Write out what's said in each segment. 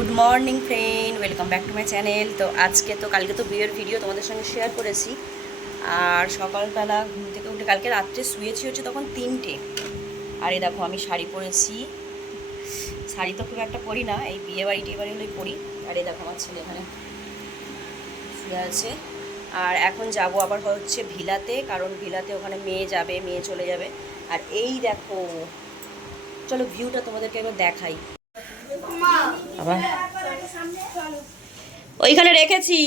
Good morning friend, welcome back to my channel. তো আজকে তো কালকে তো বিয়ের ভিডিও তোমাদের সঙ্গে শেয়ার করেছি। আর সকালবেলা ঘুম থেকে উঠে কালকে রাত্রে শুয়েছি হচ্ছে তখন 3টে। আর এই দেখো আমি শাড়ি পরেছি। শাড়ি তো খুব একটা পরি না, এই বিয়ে বাড়িটি এবারে হলেই পরি। আর এই দেখো আমার ছেলে এখানে শুয়ে আছে। আর এখন যাব আবার হচ্ছে ভিলাতে, কারণ ভিলাতে ওখানে মেয়ে যাবে, মেয়ে চলে যাবে। আর এই দেখো, চলো ভিউটা তোমাদেরকে একবার দেখাই। আবার ওইখানে রেখেছি।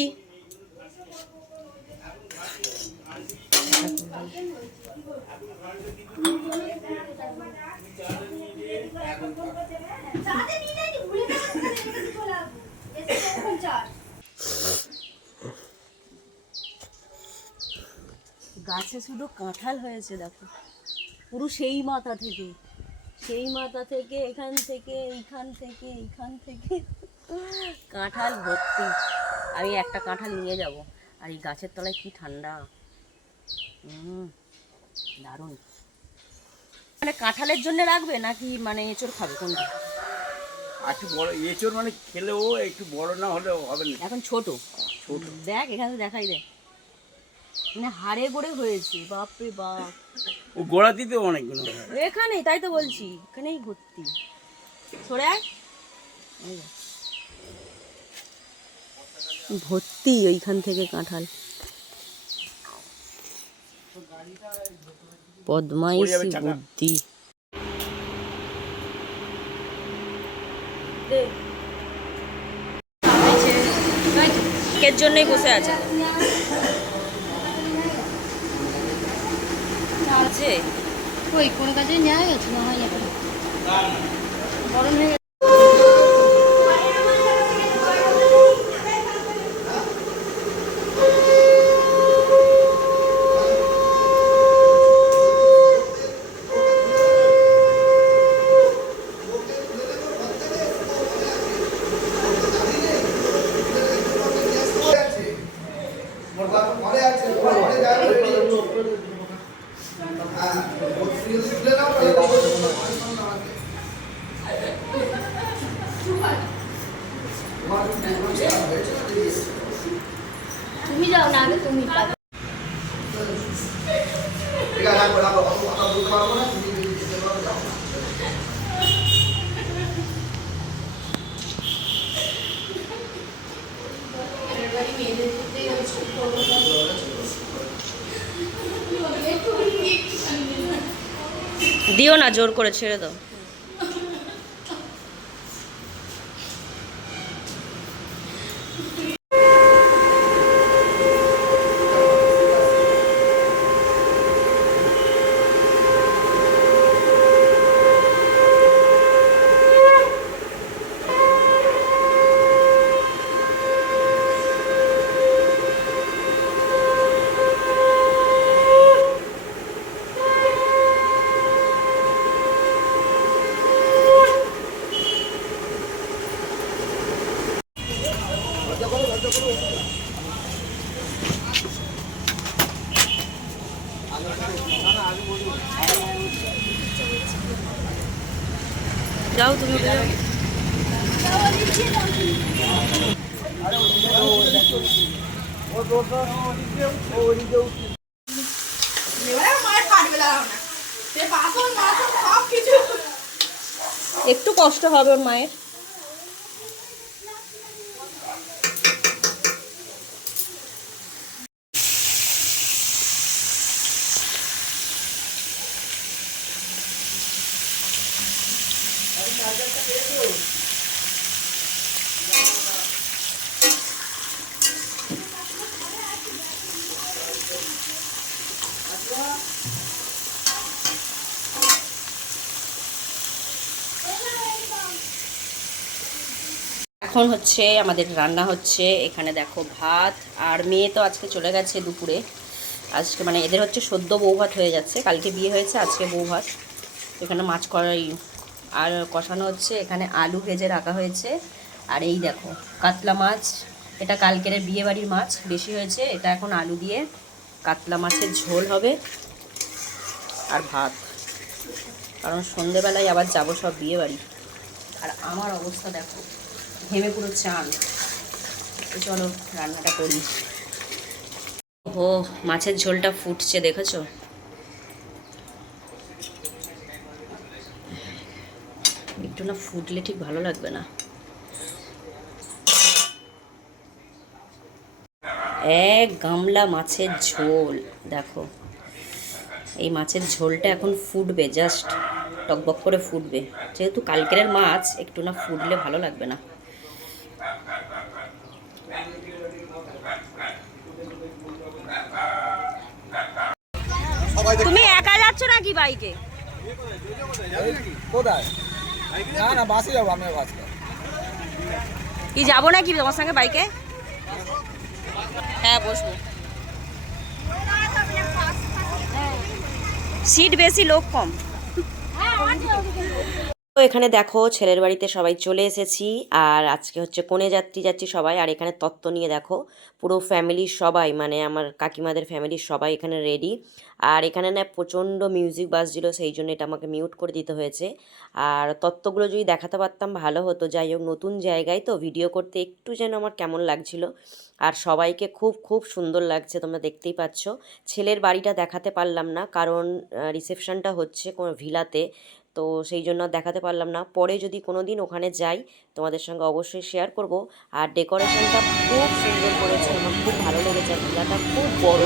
গাছে শুধু কাঁঠাল হয়েছে দেখো, পুরো সেই মাথা থেকে এখান থেকে এইখান থেকে কাঁঠাল ভর্তি। আমি একটা কাঁঠাল নিয়ে যাব। আর এই গাছের তলায় কি ঠান্ডা, দারুণ। মানে কাঁঠালের জন্য রাখবে নাকি মানে এঁচড় খাবে কোনটা? একটু বড় এঁচড় মানে খেলেও একটু বড় না হলেও হবে না, এখন ছোট ছোট। দেখ এখানে দেখাই দে, মানে হাড়ে গোড়ে হয়েছে, বাপরে বাপ। ও গোড়া দিতে অনেকগুলো এখানেই, তাই তো বলছি, এখানেই ভর্তি। সরে আয়, ভর্তি ওইখান থেকে কাঁঠাল। বদমাইশি বুদ্ধি। এর জন্যই বসে আছে। কই কোন কাজে নেওয়া গেছে না হয় এখন গরম হয়ে তুমি যাও না আগে তুমি দিও না, জোর করে ছেড়ে দাও। যাও তুমি, যাও। একটু কষ্ট হবে ওর মায়ের। এখন হচ্ছে আমাদের রান্না হচ্ছে এখানে, দেখো ভাত। আর মেয়ে তো আজকে চলে গেছে দুপুরে। আজকে মানে এদের হচ্ছে সদ্য বউ ভাত হয়ে যাচ্ছে, কালকে বিয়ে হয়েছে, আজকে বউ ভাত। এখানে মাছ কড়াই আর কষানো হচ্ছে, এখানে আলু ভেজে রাখা হয়েছে। আর এই দেখো কাতলা মাছ, এটা কালকের বিয়ে বাড়ির মাছ, বেশি হয়েছে। এটা এখন আলু দিয়ে কাতলা মাছের ঝোল হবে আর ভাত, কারণ সন্ধেবেলায় আবার যাবো সব বিয়ে বাড়ি। আর আমার অবস্থা দেখো, ঘেমে পুরো চান। তো চলো রান্নাটা করি। ও মাছের ঝোলটা ফুটছে দেখেছো? একটু না ফুটলে ঠিক ভালো লাগবে না। এক গামলা মাছের ঝোল দেখো। এই মাছের ঝোলটা এখন ফুটবে, জাস্ট টকবক করে ফুটবে। যেহেতু কালকের মাছ, একটু না ফুটলে ভালো লাগবে না। তুমি একা যাচ্ছ নাকি বাইকে? কোথায়? না না, বাসে যাবো, আমি বাসে। কি যাবো নাকি তোমার সঙ্গে বাইকে? হ্যাঁ বসবো। সিট বেশি, লোক কম। তো এখানে দেখো ছেলের বাড়িতে সবাই চলে এসেছি, আর আজকে হচ্ছে কনে যাচ্ছি সবাই। আর এখানে তত্ত্ব নিয়ে দেখো পুরো ফ্যামিলির সবাই, মানে আমার কাকিমাদের ফ্যামিলির সবাই এখানে রেডি। আর এখানে না প্রচণ্ড মিউজিক বাজছিল, সেই জন্য এটা আমাকে মিউট করে দিতে হয়েছে। আর তত্ত্বগুলো যদি দেখাতে পারতাম ভালো হতো। যাই হোক, নতুন জায়গায় তো ভিডিও করতে একটু যেন আমার কেমন লাগছিল। আর সবাইকে খুব খুব সুন্দর লাগছে, তোমরা দেখতেই পাচ্ছ। ছেলের বাড়িটা দেখাতে পারলাম না, কারণ রিসেপশনটা হচ্ছে কোনো ভিলাতে, তো সেই জন্য দেখাতে পারলাম না। পরে যদি কোনো দিন ওখানে যাই তোমাদের সঙ্গে অবশ্যই শেয়ার করব। আর ডেকোরেশনটা খুব সুন্দর করেছে, আমার খুব ভালো লেগেছে। আর ভিলাটা খুব বড়,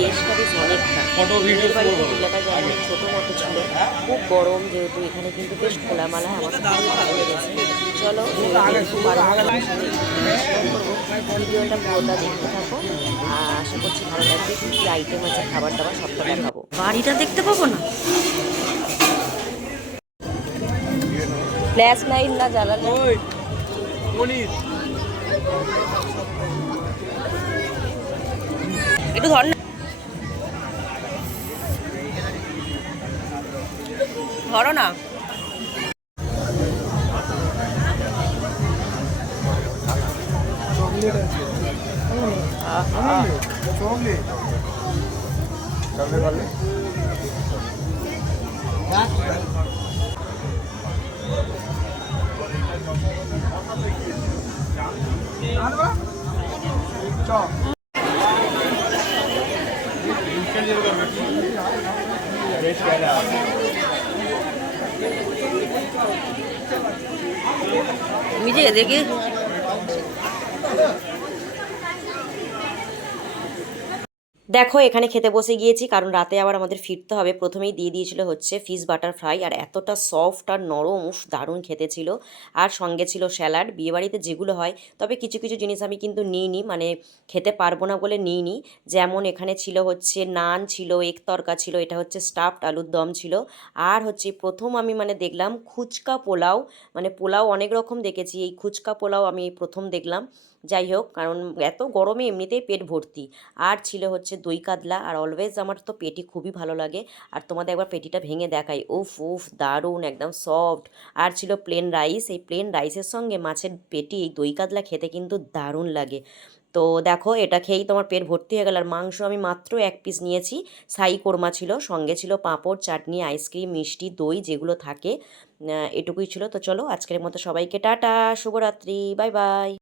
বেশটা বেশ অনেকটা। মেয়ের বাড়িতে ভিলাটা যেমন ছোটো মতো ছিল, খুব গরম যেহেতু, এখানে কিন্তু বেশ খোলামেলা, আমার খুব ভালো লেগেছে। চলো ভিডিওটা পুরোটা দেখতে থাকো, আশা করছি ভালো লাগবে। কী কী আইটেম আছে, খাবার দাবার সবটা দেখাবো। বাড়িটা দেখতে পাবো না, ফ্ল্যাশ লাইট না জ্বালালে। একটু ধর না, ধরো না। তুমি যে এদেরকে দেখো এখানে খেতে বসে গিয়েছি, কারণ রাতে আবার আমাদের ফিরতে হবে। প্রথমেই দিয়ে দিয়েছিল হচ্ছে ফিশ বাটার ফ্রাই, আর এতটা সফট আর নরম, দারুণ খেতে ছিল। আর সঙ্গে ছিল স্যালাড, বিয়েবাড়িতে যেগুলো হয়। তবে কিছু কিছু জিনিস আমি কিন্তু নিইনি, মানে খেতে পারবো না বলে নিইনি। যেমন এখানে ছিল হচ্ছে নান ছিল, এগ তরকা ছিল, এটা হচ্ছে স্টাফড আলুর দম ছিল। আর হচ্ছে প্রথম আমি মানে দেখলাম খুচকা পোলাও, মানে পোলাও অনেক রকম দেখেছি, এই খুচকা পোলাও আমি এই প্রথম দেখলাম। যাই হোক, কারণ এত গরমে এমনিতেই পেট ভর্তি। আর ছিল হচ্ছে দই কাতলা, আর অলওয়েজ আমার তো পেটি খুবই ভালো লাগে। আর তোমাদের একবার পেটিটা ভেঙে দেখাই, উফ উফ দারুণ, একদম সফট। আর ছিল প্লেন রাইস, এই প্লেন রাইসের সঙ্গে মাছের পেটি, এই দই কাতলা খেতে কিন্তু দারুণ লাগে। তো দেখো এটা খেয়েই তোমার পেট ভর্তি হয়ে গেল। আর মাংস আমি মাত্র 1 পিস নিয়েছি, সাই কোরমা ছিল, সঙ্গে ছিল পাঁপড়, চাটনি, আইসক্রিম, মিষ্টি, দই যেগুলো থাকে, এটুকুই ছিল। তো চলো আজকের মতো সবাইকে টাটা, শুভরাত্রি, বাই বাই।